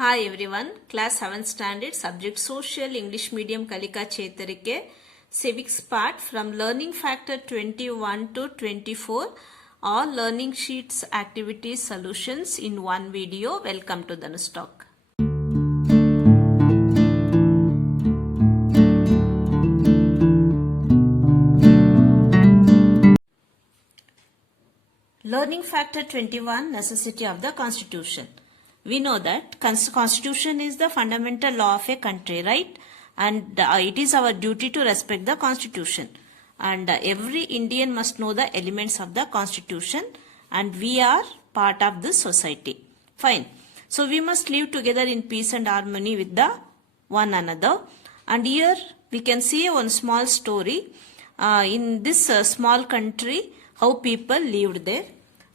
Hi everyone, class 7th standard subject social English medium Kalika Chetarike Civics part from learning factor 21 to 24 all learning sheets activities solutions in one video. Welcome to Dhanu talk. Learning factor 21 necessity of the constitution. We know that constitution is the fundamental law of a country, right? And it is our duty to respect the constitution. And every Indian must know the elements of the constitution, and we are part of this society. Fine. So we must live together in peace and harmony with the one another. And here we can see one small story. In this small country, how people lived there.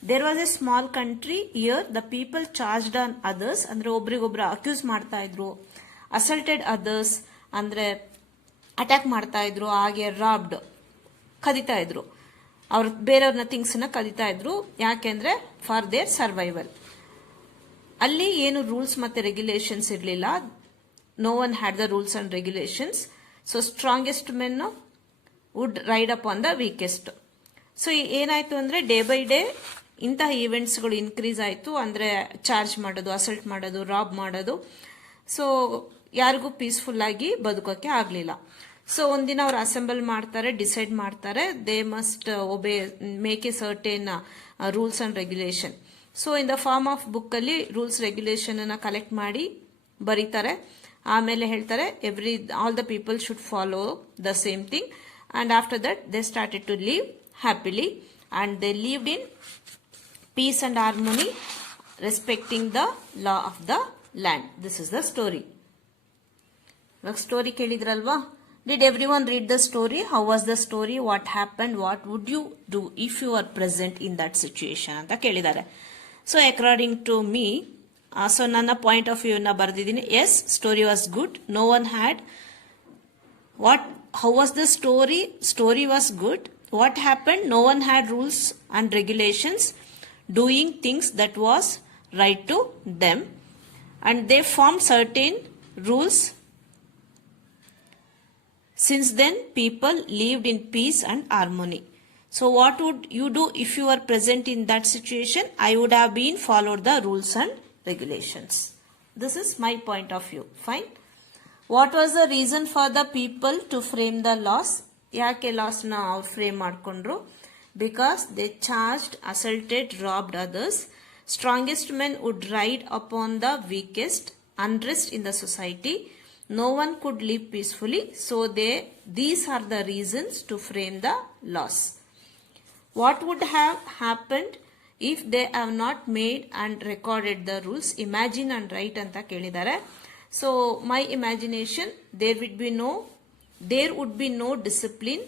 There was a small country. Here the people charged on others ಅಂದ್ರೆ ಒಬ್ರಿಗೊಬ್ರು accuse ಮಾಡ್ತಾ ಇದ್ರು, ಅಸಲ್ಟೆಡ್ others ಅಂದ್ರೆ attack ಮಾಡ್ತಾ ಇದ್ರು, ಹಾಗೆ robbed ಕದಿತಾ ಇದ್ರು, ಅವ್ರ ಬೇರೆಯವ್ರನ್ನ ಥಿಂಗ್ಸ್ನ ಕದಿತಾ ಇದ್ರು. ಯಾಕೆಂದ್ರೆ ಫಾರ್ ದೇರ್ ಸರ್ವೈವಲ್. ಅಲ್ಲಿ ಏನು ರೂಲ್ಸ್ ಮತ್ತೆ ರೆಗ್ಯುಲೇಷನ್ಸ್ ಇರಲಿಲ್ಲ. No one had the rules and regulations. So strongest men would ride up on the weakest. So ಏನಾಯ್ತು ಅಂದ್ರೆ ಡೇ ಬೈ ಡೇ ಇಂತಹ ಈವೆಂಟ್ಸ್ಗಳು ಇನ್ಕ್ರೀಸ್ ಆಯಿತು. ಅಂದರೆ ಚಾರ್ಜ್ ಮಾಡೋದು, ಅಸಲ್ಟ್ ಮಾಡೋದು, ರಾಬ್ ಮಾಡೋದು. ಸೊ ಯಾರಿಗೂ ಪೀಸ್ಫುಲ್ ಆಗಿ ಬದುಕೋಕೆ ಆಗಲಿಲ್ಲ. ಸೊ ಒಂದಿನ ಅವ್ರು ಅಸೆಂಬಲ್ ಮಾಡ್ತಾರೆ, ಡಿಸೈಡ್ ಮಾಡ್ತಾರೆ they must obey make a certain rules and regulation. So in the form of book ಅಲ್ಲಿ ರೂಲ್ಸ್ ರೆಗ್ಯುಲೇಷನ್ ಅನ್ನ ಕಲೆಕ್ಟ್ ಮಾಡಿ ಬರೀತಾರೆ. ಆಮೇಲೆ ಹೇಳ್ತಾರೆ all the people should follow the same thing. And after that they started to live happily and they lived in peace and harmony respecting the law of the land. This is the story. Story kelidralva? Did everyone read the story? How was the story? What happened? What would you do if you were present in that situation anta kelidare. So according to me, so ನನ್ನ point of view ನ ಬರೆದಿದ್ದೀನಿ. Yes, story was good. No one had how was the story? Story was good. What happened? No one had rules and regulations, doing things that was right to them, and they formed certain rules. Since then, people lived in peace and harmony. So what would you do if you were present in that situation? I would have been followed the rules and regulations. This is my point of view. Fine. What was the reason for the people to frame the laws? ಯಾಕೆ ಲಾಸ್ನ ಅವ್ರು frame ಮಾಡಿಕೊಂಡ್ರು? Because they charged, assaulted, robbed others. Strongest men would ride upon the weakest. Unrest in the society. No one could live peacefully. So these are the reasons to frame the laws. What would have happened if they have not made and recorded the rules? Imagine and write ಅಂತ ಕೇಳಿದ್ದಾರೆ. So my imagination, there would be no discipline.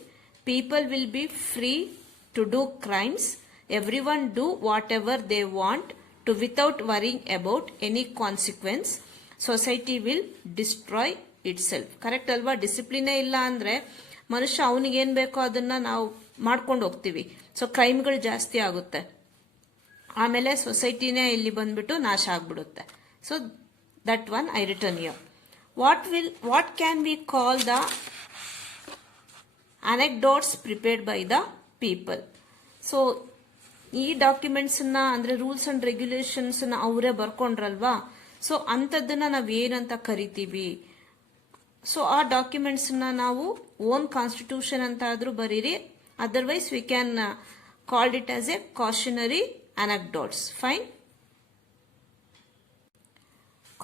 People will be free to do crimes. Everyone do whatever they want to without worrying about any consequence. Society will destroy itself. Correct alva? ಡಿಸಿಪ್ಲಿನೇ ಇಲ್ಲ ಅಂದ್ರೆ ಮನುಷ್ಯ ಅವನಿಗೆ ಏನ್ ಬೇಕೋ ಅದನ್ನ ನಾವು ಮಾಡ್ಕೊಂಡು ಹೋಗ್ತೀವಿ. ಸೊ ಕ್ರೈಮ್ಗಳು ಜಾಸ್ತಿ ಆಗುತ್ತೆ. ಆಮೇಲೆ ಸೊಸೈಟಿನೇ ಇಲ್ಲಿ ಬಂದ್ಬಿಟ್ಟು ನಾಶ ಆಗ್ಬಿಡುತ್ತೆ. So that one I return here. What can we call the anecdotes prepared by the people? So ಈ ಡಾಕ್ಯುಮೆಂಟ್ಸ್ ಅಂದ್ರೆ ರೂಲ್ಸ್ ಅಂಡ್ ರೆಗ್ಯುಲೇಷನ್ಸ್ ಅವರೇ ಬರ್ಕೊಂಡ್ರಲ್ವಾ. ಸೊ ಅಂಥದ್ದನ್ನ ನಾವ್ ಏನಂತ ಕರಿತೀವಿ? ಸೊ ಆ ಡಾಕ್ಯುಮೆಂಟ್ಸ್ ನಾವು ಓನ್ ಕಾನ್ಸ್ಟಿಟ್ಯೂಷನ್ ಅಂತ ಆದ್ರೂ ಬರೀರಿ. Otherwise we can called it as a cautionary anecdotes. Fine.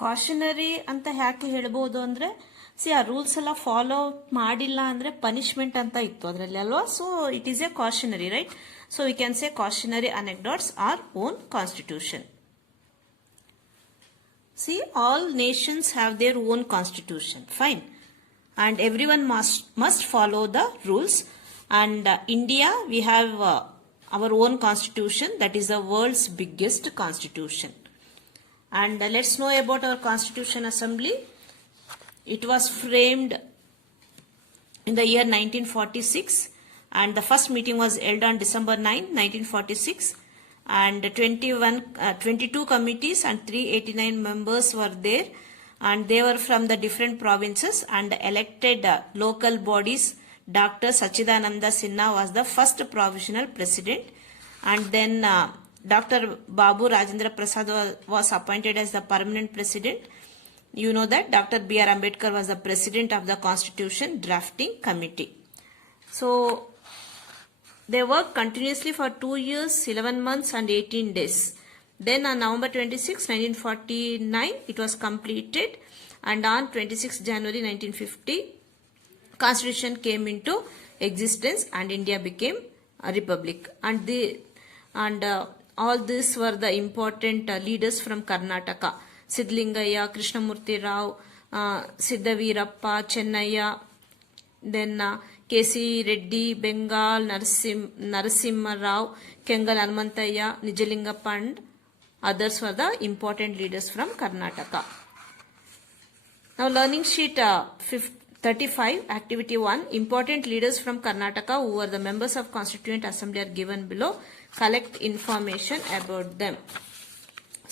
Cautionary ಅಂತ ಯಾಕೆ ಹೇಳ್ಬೋದು ಅಂದ್ರೆ, ಆ ರೂಲ್ಸ್ ಎಲ್ಲ ಫಾಲೋ ಮಾಡಿಲ್ಲ ಅಂದ್ರೆ ಪನಿಷ್ಮೆಂಟ್ ಅಂತ ಇತ್ತು ಅದರಲ್ಲಿ ಅಲ್ವಾ. So it is a cautionary, right? So we can say cautionary anecdotes are on constitution. See, all nations have their own constitution. Fine. And everyone must follow the rules. And India, we have our own constitution, that is the world's biggest constitution. And let's know about our Constitution Assembly. It was framed in the year 1946, and the first meeting was held on December 9, 1946. and 22 committees and 389 members were there, and they were from the different provinces, and elected local bodies. Dr. Sachidananda Sinha was the first provisional president, and then Dr. Babu Rajendra Prasad was appointed as the permanent president. You know that Dr. B.R. Ambedkar was the president of the Constitution Drafting Committee. So they worked continuously for 2 years, 11 months and 18 days. Then on November 26, 1949, it was completed, and on 26 January 1950, Constitution came into existence and India became a republic. And all these were the important leaders from Karnataka: Sidlingayya, Krishnamurti Rao, Siddhavirappa, Chennaya, then K.C. Reddy, Bengal, Narasimha Rao, Kengal Hanumantayya, Nijalingappa, and others were the important leaders from Karnataka. Now learning sheet 35, activity 1, important leaders from Karnataka who were the members of Constituent Assembly are given below. Collect information about them.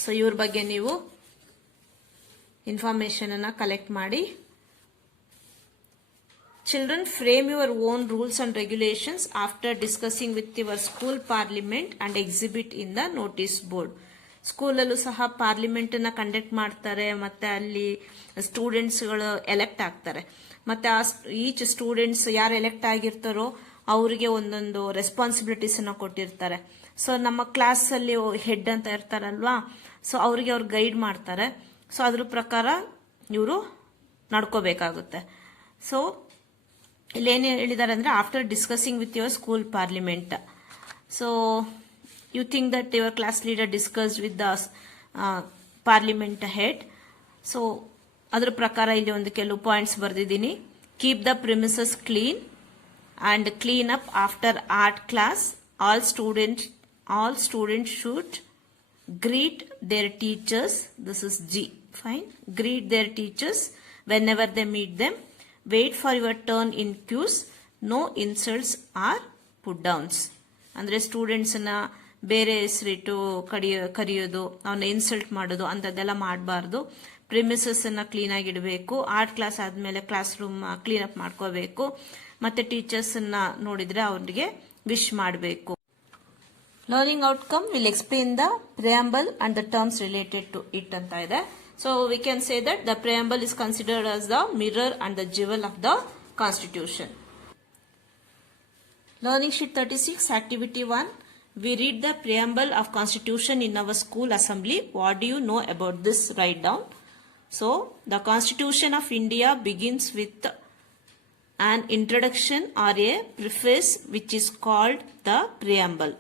So ಇವ್ರ ಬಗ್ಗೆ ನೀವು information ಅನ್ನ collect ಮಾಡಿ. Children, frame your own rules and regulations after discussing with your school parliament and exhibit in the notice board. ಸ್ಕೂಲಲ್ಲೂ ಸಹ parliament ಅನ್ನ conduct ಮಾಡ್ತಾರೆ, ಮತ್ತೆ ಅಲ್ಲಿ ಸ್ಟೂಡೆಂಟ್ಸ್ಗಳು ಎಲೆಕ್ಟ್ ಆಗ್ತಾರೆ, ಮತ್ತೆ ಈಚ್ ಸ್ಟೂಡೆಂಟ್ಸ್ ಯಾರು ಎಲೆಕ್ಟ್ ಆಗಿರ್ತಾರೋ ಅವರಿಗೆ ಒಂದೊಂದು ರೆಸ್ಪಾನ್ಸಿಬಿಲಿಟೀಸ್ ಅನ್ನ ಕೊಟ್ಟಿರ್ತಾರೆ. ಸೊ ನಮ್ಮ ಕ್ಲಾಸ್ ಅಲ್ಲಿ ಹೆಡ್ ಅಂತ ಇರ್ತಾರಲ್ವಾ, ಸೊ ಅವ್ರಿಗೆ ಅವ್ರು ಗೈಡ್ ಮಾಡ್ತಾರೆ. ಸೊ ಅದ್ರ ಪ್ರಕಾರ ಇವರು ನಡ್ಕೋಬೇಕಾಗುತ್ತೆ. ಸೊ ಇಲ್ಲೇನು ಹೇಳಿದ್ದಾರೆ ಅಂದ್ರೆ, after discussing with your school parliament. So you think that your class leader discussed with the parliament head. So ಅದರ ಪ್ರಕಾರ ಇಲ್ಲಿ ಒಂದು ಕೆಲವು ಪಾಯಿಂಟ್ಸ್ ಬರೆದಿದ್ದೀನಿ. Keep the premises clean and clean up after art class. All students should greet their teachers. This is G. Fine. Greet their teachers whenever they meet them. Wait for your turn in queues. No insults or put downs. ಅಂದ್ರೆ students ನ ಬೇರೆ ಹೆಸರಿಟ್ಟು ಕರೆಯೋದು, ಅವನ್ನ insult ಮಾಡೋದು ಅಂತದ್ದೆಲ್ಲ ಮಾಡಬಾರ್ದು. Premises ಅನ್ನ clean ಆಗಿ ಇಡಬೇಕು. ಆರ್ಟ್ ಕ್ಲಾಸ್ ಆದ್ಮೇಲೆ ಕ್ಲಾಸ್ ರೂಮ್ ಕ್ಲೀನ್ ಅಪ್ ಮಾಡ್ಕೋಬೇಕು. ಮತ್ತೆ ಟೀಚರ್ಸ್ ಅನ್ನ ನೋಡಿದ್ರೆ ಅವ್ರಿಗೆ ವಿಶ್ ಮಾಡಬೇಕು. Learning outcome will explain the preamble and the terms related to it ಅಂತ ಇದೆ. So we can say that the preamble is considered as the mirror and the jewel of the constitution. Learning sheet 36, activity 1. We read the preamble of Constitution in our school assembly. What do you know about this? Write down. So, the Constitution of India begins with an introduction or a preface which is called the preamble.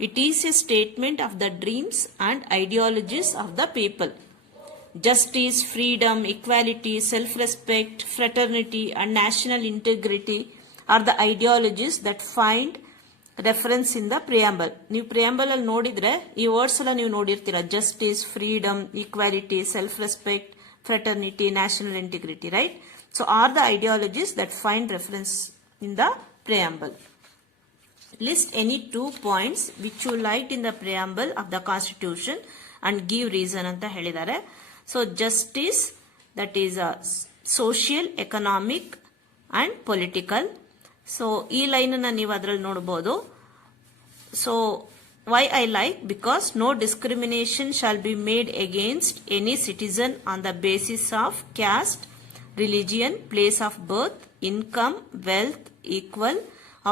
It is a statement of the dreams and ideologies of the people. Justice, freedom, equality, self-respect, fraternity and national integrity are the ideologies that find reference in the preamble. ನೀವು preamble ಅಲ್ಲಿ ನೋಡಿದ್ರೆ ಈ words ಎಲ್ಲ ನೀವು ನೋಡಿರ್ತೀರಾ. Justice, freedom, equality, self respect, fraternity, national integrity, right? So are the ideologies that find reference in the preamble. List any 2 points which you liked in the preamble of the Constitution and give reason ಅಂತ ಹೇಳಿದ್ದಾರೆ. So justice, that is social, economic and political. So ಈ line ಅನ್ನ ನೀವು ಅದರಲ್ಲಿ ನೋಡಬಹುದು. So why I like, because no discrimination shall be made against any citizen on the basis of caste, religion, place of birth, income, wealth, equal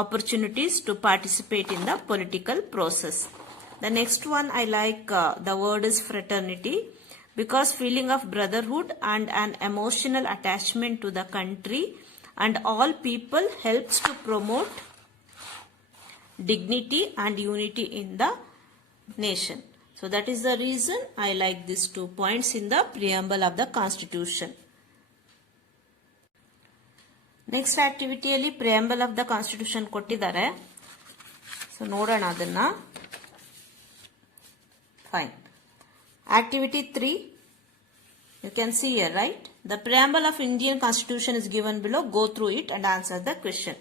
opportunities to participate in the political process. The next one I like, the word is fraternity, because feeling of brotherhood and an emotional attachment to the country and all people helps to promote dignity and unity in the nation. So that is the reason I like these 2 points in the preamble of the Constitution. Next ಆಕ್ಟಿವಿಟಿಯಲ್ಲಿ preamble of the constitution ಕೊಟ್ಟಿದ್ದಾರೆ. So ನೋಡೋಣ ಅದನ್ನ. Fine. Activity 3, you can see here, right? The preamble of Indian Constitution is given below. Go through it and answer the question.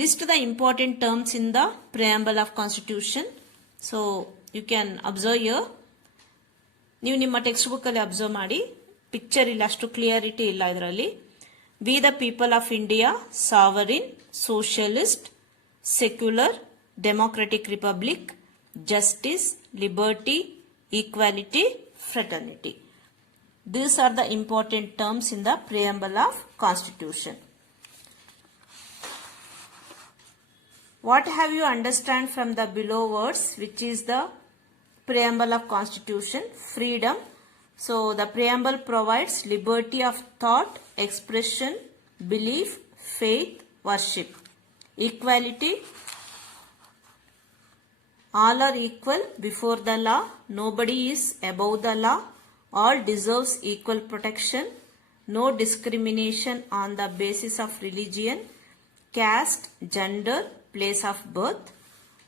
List the important terms in the preamble of Constitution. So you can observe here. ನೀವು ನಿಮ್ಮ textbook ಅಲ್ಲಿ observe ಮಾಡಿ, picture ಇಲ್ಲ, ಅಷ್ಟು clarity ಇಲ್ಲ ಇದರಲ್ಲಿ. We the people of India, sovereign, socialist, secular, democratic republic, justice, liberty, equality, fraternity. These are the important terms in the preamble of Constitution. What have you understand from the below words, which is the preamble of Constitution? Freedom. So the preamble provides liberty of thought, expression, belief, faith, worship. Equality. All are equal before the law. Nobody is above the law. All deserves equal protection. No discrimination on the basis of religion, caste, gender, place of birth.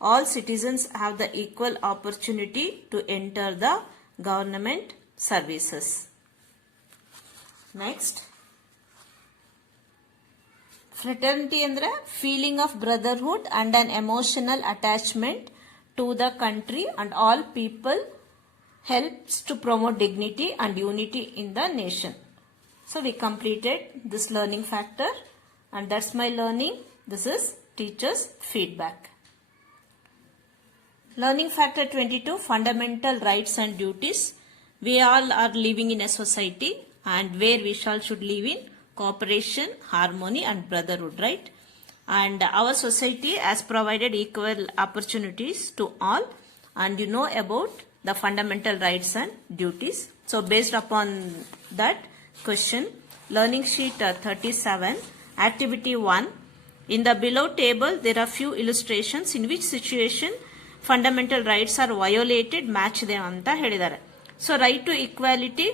All citizens have the equal opportunity to enter the government services. Next. Fraternity andre feeling of brotherhood and an emotional attachment to the country and all people, helps to promote dignity and unity in the nation. So we completed this learning factor, and that's my learning. This is teacher's feedback. Learning factor 22, fundamental rights and duties. We all are living in a society, and where we should live in cooperation, harmony and brotherhood, right? And our society has provided equal opportunities to all, and you know about the fundamental rights and duties. So based upon that question, learning sheet 37, activity 1. In the below table, there are few illustrations in which situation fundamental rights are violated. Match them anta helidare. So right to equality,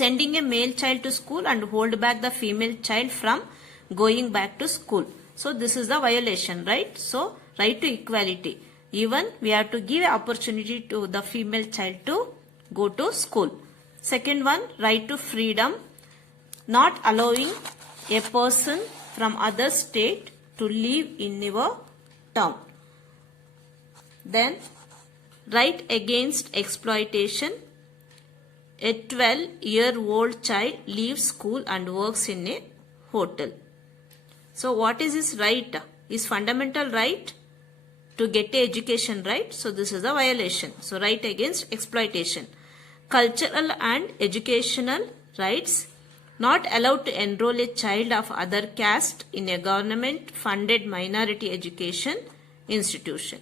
sending a male child to school and hold back the female child from going back to school. So this is the violation, right? So right to equality. Even we have to give opportunity to the female child to go to school. Second one, right to freedom, not allowing a person from other state to live in your town. Then right against exploitation. A 12-year-old child leaves school and works in a hotel. So what is his right? His fundamental right to get a education, right? So this is a violation. So right against exploitation. Cultural and educational rights, not allowed to enroll a child of other caste in a government funded minority education institution.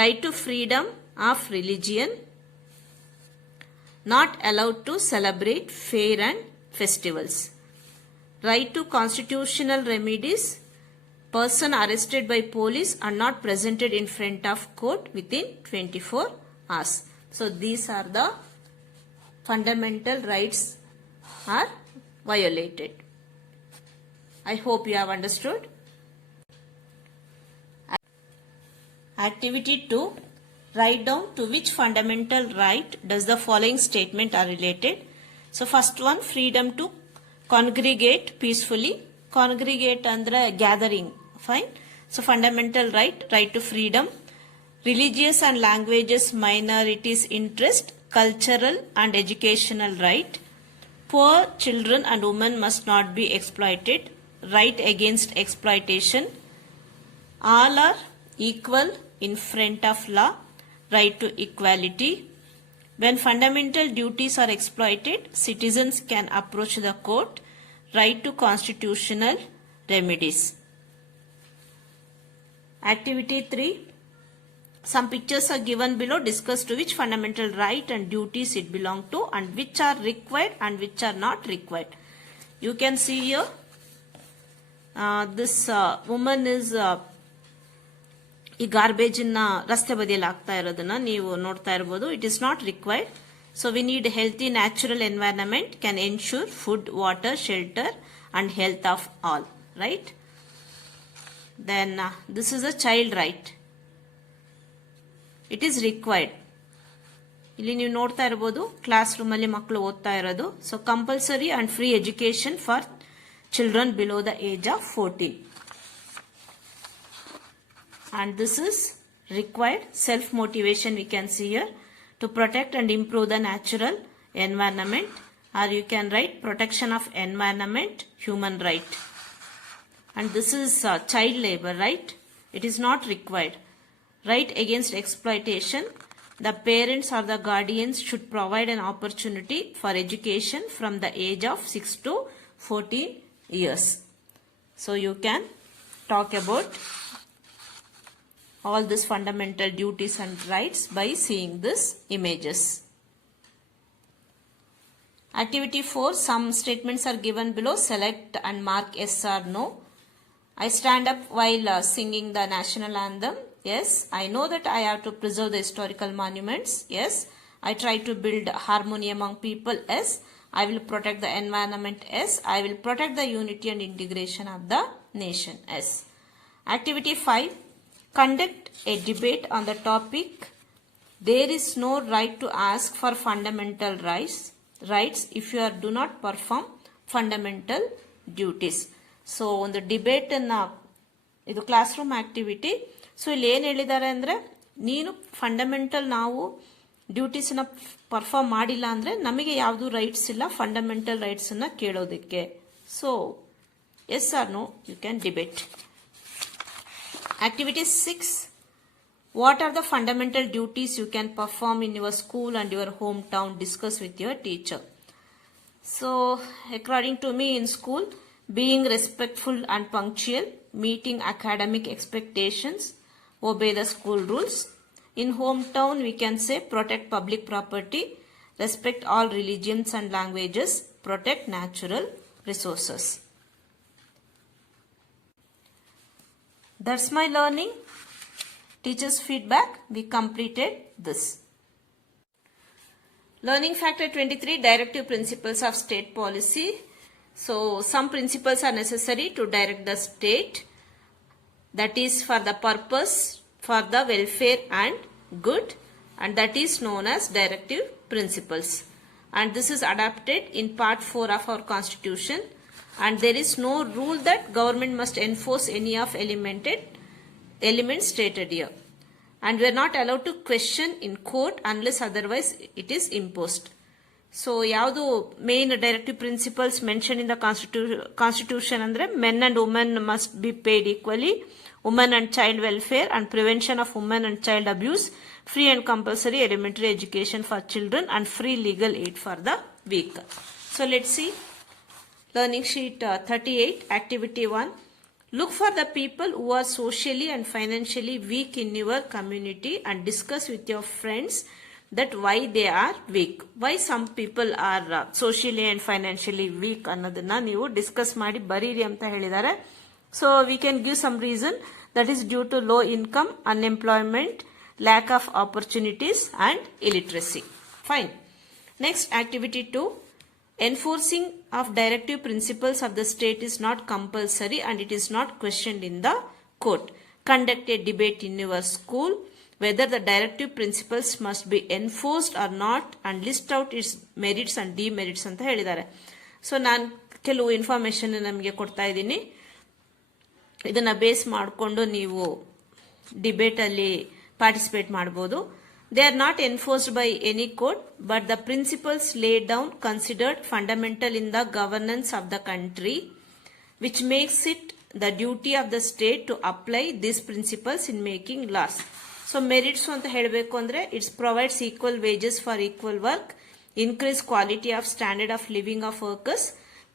Right to freedom of religion, not allowed to celebrate fair and festivals. Right to constitutional remedies, person arrested by police and not presented in front of court within 24 hours. So these are the fundamental rights are violated. I hope you have understood. Activity 2. Write down to which fundamental right does the following statement are related. So first one, freedom to congregate peacefully. Congregate andre gathering, fine. So fundamental right, right to freedom. Religious and languages minorities interest, cultural and educational right. Poor children and women must not be exploited, right against exploitation. All are equal in front of law, right to equality. When fundamental duties are exploited, citizens can approach the court, right to constitutional remedies. Activity 3. Some pictures are given below. Discuss to which fundamental right and duties it belongs to, and which are required and which are not required. You can see here, this woman is ಈ garbage ರಸ್ತೆ ಬದಿಯಲ್ಲಿ ಆಗ್ತಾ ಇರೋದನ್ನ ನೀವು ನೋಡ್ತಾ ಇರಬಹುದು. It is not required. So we need healthy natural environment can ensure food, water, shelter and health of all, right? Then this is a child right. It is required. ಇಲ್ಲಿ ನೀವು ನೋಡ್ತಾ ಇರಬಹುದು ಕ್ಲಾಸ್ ರೂಮ್ ಅಲ್ಲಿ ಮಕ್ಕಳು ಓದ್ತಾ ಇರೋದು. So compulsory and free education for children below the age of 14. And this is required self-motivation we can see here to protect and improve the natural environment, or you can write protection of environment, human right. And this is child labor, right? It is not required. Right against exploitation, the parents or the guardians should provide an opportunity for education from the age of 6 to 14 years. So you can talk about all these fundamental duties and rights by seeing these images. Activity 4, some statements are given below. Select and mark yes or no. I stand up while singing the national anthem. Yes. I know that I have to preserve the historical monuments. Yes. I try to build harmony among people. Yes. I will protect the environment. Yes. I will protect the unity and integration of the nation. Yes. Activity 5. Conduct a debate on the topic. There is no right to ask for fundamental rights if you do not perform fundamental duties. So ಒಂದು debate ಅನ್ನ ಇದು class room activity. So ಇಲ್ಲಿ ಏನ್ ಹೇಳಿದ್ದಾರೆ ಅಂದ್ರೆ, ನೀನು fundamental ನಾವು duties ನ ಪರ್ಫಾರ್ಮ್ ಮಾಡಿಲ್ಲ ಅಂದ್ರೆ ನಮಗೆ ಯಾವ್ದು ರೈಟ್ಸ್ ಇಲ್ಲ ಫಂಡಮೆಂಟಲ್ ರೈಟ್ಸ್ ಅನ್ನ ಕೇಳೋದಕ್ಕೆ. So yes or no you can debate. Activity 6. What are the fundamental duties you can perform in your school and your hometown? Discuss with your teacher. So, according to me, in school, being respectful and punctual, meeting academic expectations, obey the school rules. In hometown, we can say protect public property, respect all religions and languages, protect natural resources. That's my learning. Teachers' feedback. We completed this. Learning factor 23, directive principles of state policy. So, some principles are necessary to direct the state. That is for the purpose, for the welfare and good. And that is known as directive principles. And this is adapted in part 4 of our constitution. And there is no rule that government must enforce any of elements stated here. And we are not allowed to question in court unless otherwise it is imposed. So, ಯಾವುದು main directive principles mentioned in the constitution ಅಂದ್ರೆ men and women must be paid equally, women and child welfare and prevention of women and child abuse, free and compulsory elementary education for children and free legal aid for the weak. So, let's see. Learning sheet 38, activity 1. Look for the people who are socially and financially weak in your community and discuss with your friends that why they are weak. Why some people are socially and financially weak ಅನ್ನೋದನ್ನ ನೀವು discuss ಮಾಡಿ ಬರೀರಿ ಅಂತ ಹೇಳಿದ್ದಾರೆ. So we can give some reason that is due to low income, unemployment, lack of opportunities and illiteracy. Fine. Next, activity 2. Enforcing of directive principles of the state is not compulsory and it is not questioned in the court. Conduct a debate in your school whether the directive principles must be enforced or not and list out its merits and demerits ಅಂತ ಹೇಳಿದ್ದಾರೆ. So ನಾನು ಕೆಲವು information ನಮಗೆ ಕೊಡ್ತಾ ಇದ್ದೀನಿ. ಇದನ್ನ base ಮಾಡಿಕೊಂಡು ನೀವು ಡಿಬೇಟ್ ಅಲ್ಲಿ ಪಾರ್ಟಿಸಿಪೇಟ್ ಮಾಡಬಹುದು. They are not enforced by any court, but the principles laid down considered fundamental in the governance of the country, which makes it the duty of the state to apply these principles in making laws. So, merits anta helbeku andre it provides equal wages for equal work, increase quality of standard of living of workers,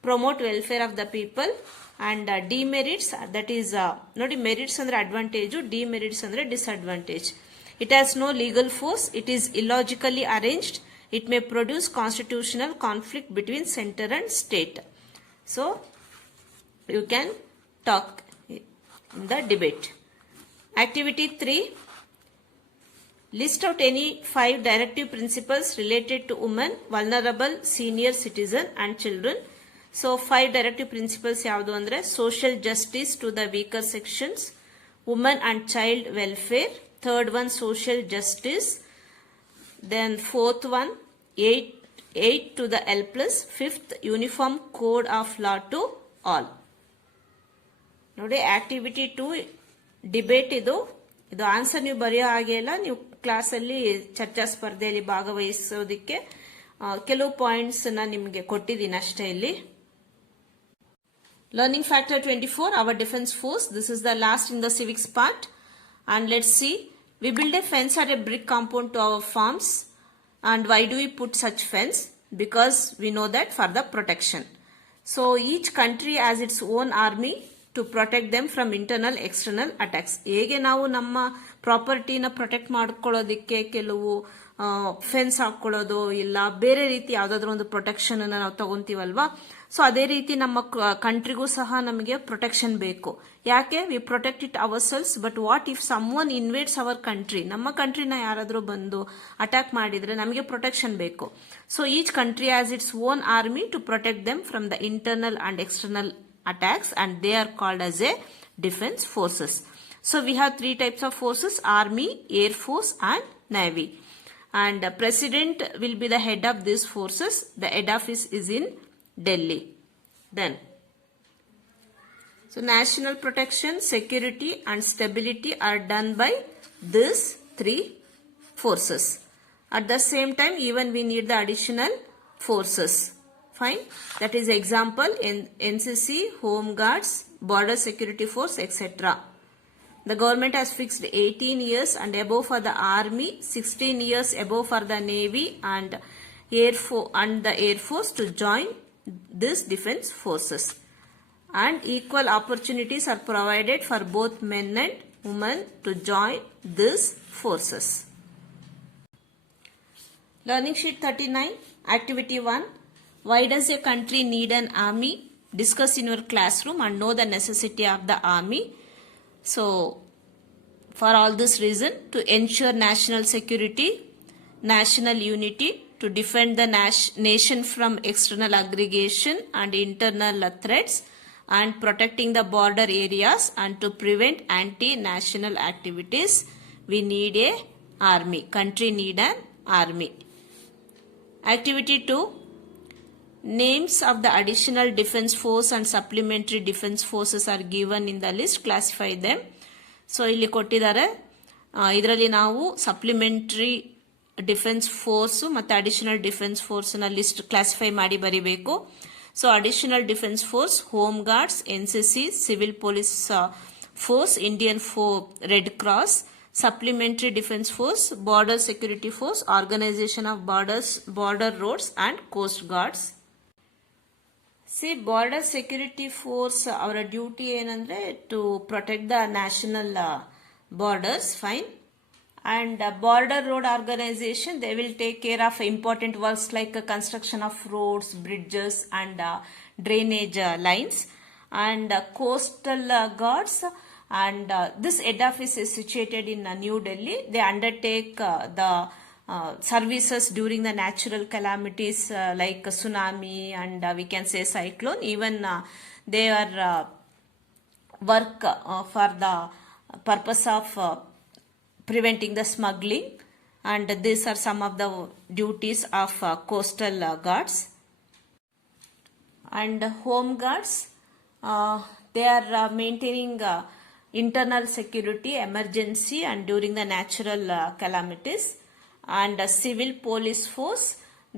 promote welfare of the people, and demerits, that is nodi merits andre advantage, demerits andre disadvantage. It has no legal force, it is illogically arranged, it may produce constitutional conflict between center and state. So, you can talk in the debate. Activity 3. List out any 5 directive principles related to women, vulnerable, senior citizen and children. So, 5 directive principles ಯಾವುದು ಅಂದ್ರೆ social justice to the weaker sections, women and child welfare, third one social justice, then fourth one aid to the helpless, fifth uniform code of law to all. ನೋಡಿ activity 2 debate ಇದು ಇದು answer ನೀವು ಬರೆಯೋ ಹಾಗೆ ಇಲ್ಲ, ನೀವು ಕ್ಲಾಸಲ್ಲಿ ಚರ್ಚಾ ಸ್ಪರ್ಧೆಯಲ್ಲಿ ಭಾಗವಹಿಸೋದಕ್ಕೆ ಕೆಲವು ಪಾಯಿಂಟ್ಸ್ ನಿಮಗೆ ಕೊಟ್ಟಿದ್ದೀನಿ ಅಷ್ಟೇ ಇಲ್ಲಿ. Learning factor 24, our defense force. This is the last in the civics part. And let's see. We build a fence or a brick compound to our farms. And why do we put such fence? Because we know that for the protection. So each country has its own army to protect them from internal external attacks. ಹೇಗೆ ನಾವು ನಮ್ಮ ಪ್ರಾಪರ್ಟಿನ protect ಮಾಡ್ಕೊಳ್ಳೋದಿಕ್ಕೆ ಕೆಲವು fence ಹಾಕೊಳ್ಳೋದು ಇಲ್ಲ ಬೇರೆ ರೀತಿ ಯಾವ್ದಾದ್ರು ಒಂದು ಪ್ರೊಟೆಕ್ಷನ್ ನಾವು ತಗೊಂತೀವಲ್ವಾ, ಸೊ ಅದೇ ರೀತಿ ನಮ್ಮ ಕಂಟ್ರಿಗೂ ಸಹ ನಮಗೆ ಪ್ರೊಟೆಕ್ಷನ್ ಬೇಕು. ಯಾಕೆ? We protect it ourselves, but what if someone invades our country, ನಮ್ಮ ಕಂಟ್ರಿನ ಯಾರಾದ್ರೂ ಬಂದು ಅಟ್ಯಾಕ್ ಮಾಡಿದ್ರೆ ನಮಗೆ ಪ್ರೊಟೆಕ್ಷನ್ ಬೇಕು. So each country has its own army to protect them from the internal and external attacks, and they are called as a defense forces. So we have three types of forces: army, air force and navy. And the president will be the head of these forces. The head office is in Delhi. Then so national protection, security and stability are done by these three forces. At the same time, even we need the additional forces. Fine. That is example in NCC, Home Guards, Border Security Force, etc. The government has fixed 18 years and above for the army, 16 years above for the navy and the air force to join these defense forces. And equal opportunities are provided for both men and women to join these forces. Learning sheet 39, activity 1. Why does a country need an army? Discuss in your classroom and know the necessity of the army. So, for all this reason, to ensure national security, national unity, to defend the nation from external aggregation and internal threats, and protecting the border areas, and to prevent anti-national activities, we need a army. Country need an army. Activity 2. Names of the additional defense force and supplementary defense forces are given in the list. Classify them. So ಇಲ್ಲಿ ಕೊಟ್ಟಿದ್ದಾರೆ, ಇದರಲ್ಲಿ ನಾವು supplementary defence force ಮತ್ತೆ additional defence force ನ list classify ಮಾಡಿ ಬರಿಬೇಕು. So additional defence force, home guards, NCC, civil police force, Indian red cross. Supplementary defense force, border security force, organization of borders, border roads and coast guards. See, border security force, our duty ಏನಂದ್ರೆ to protect the national borders, fine. And border road organization, they will take care of important works like construction of roads, bridges and drainage lines. And coastal guards, and this head office is situated in New Delhi. They undertake the services during the natural calamities like tsunami and we can say cyclone. Even they are work for the purpose of preventing the smuggling, and these are some of the duties of coastal guards. And home guards, they are maintaining internal security, emergency and during the natural calamities. And civil police force,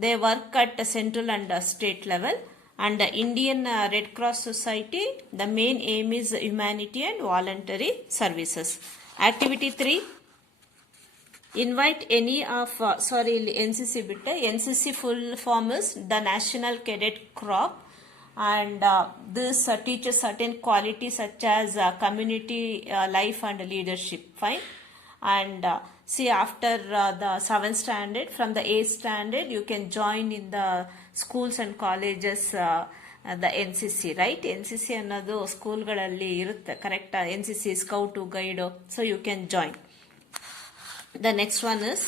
they work at central and state level. And the Indian Red Cross Society, the main aim is humanity and voluntary services. Activity 3. Invite any of NCC bitte. NCC full form is the National Cadet Corps. And this teaches certain qualities such as community life and leadership. Fine. And see, after the 7th standard, from the 8th standard, you can join in the schools and colleges the NCC, right? NCC ಅನ್ನೋದು ಸ್ಕೂಲ್ಗಳಲ್ಲಿ ಇರುತ್ತೆ, correct? NCC, scout, guide, so you can join. The next one is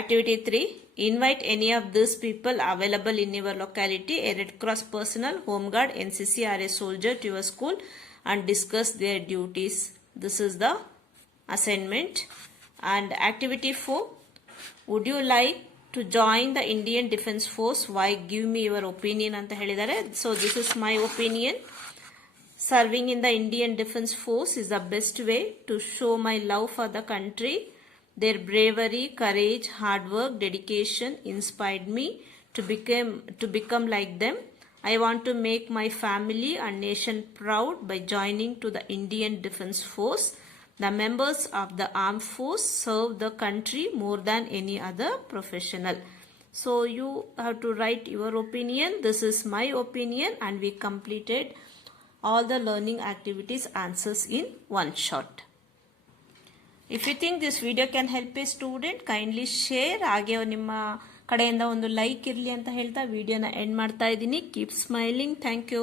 activity 3. Invite any of these people available in your locality, a Red Cross personnel, home guard, NCC or a soldier to your school and discuss their duties. This is the assignment. And activity 4. Would you like to join the Indian Defense Force? Why? Give me your opinion anta helidare. So this is my opinion. Serving in the Indian Defence Force is the best way to show my love for the country. Their bravery, courage, hard work, dedication inspired me to become like them. I want to make my family and nation proud by joining to the Indian Defence Force. The members of the armed force serve the country more than any other professional. So you have to write your opinion. This is my opinion, and we completed all the learning activities answers in one shot. If you think this video can help a student, kindly share. ಹಾಗೆ ನಿಮ್ಮ ಕಡೆಯಿಂದ ಒಂದು like ಇರಲಿ ಅಂತ ಹೇಳ್ತಾ ವಿಡಿಯೋನ ಎಂಡ್ ಮಾಡ್ತಾ ಇದ್ದೀನಿ. Keep smiling. Thank you.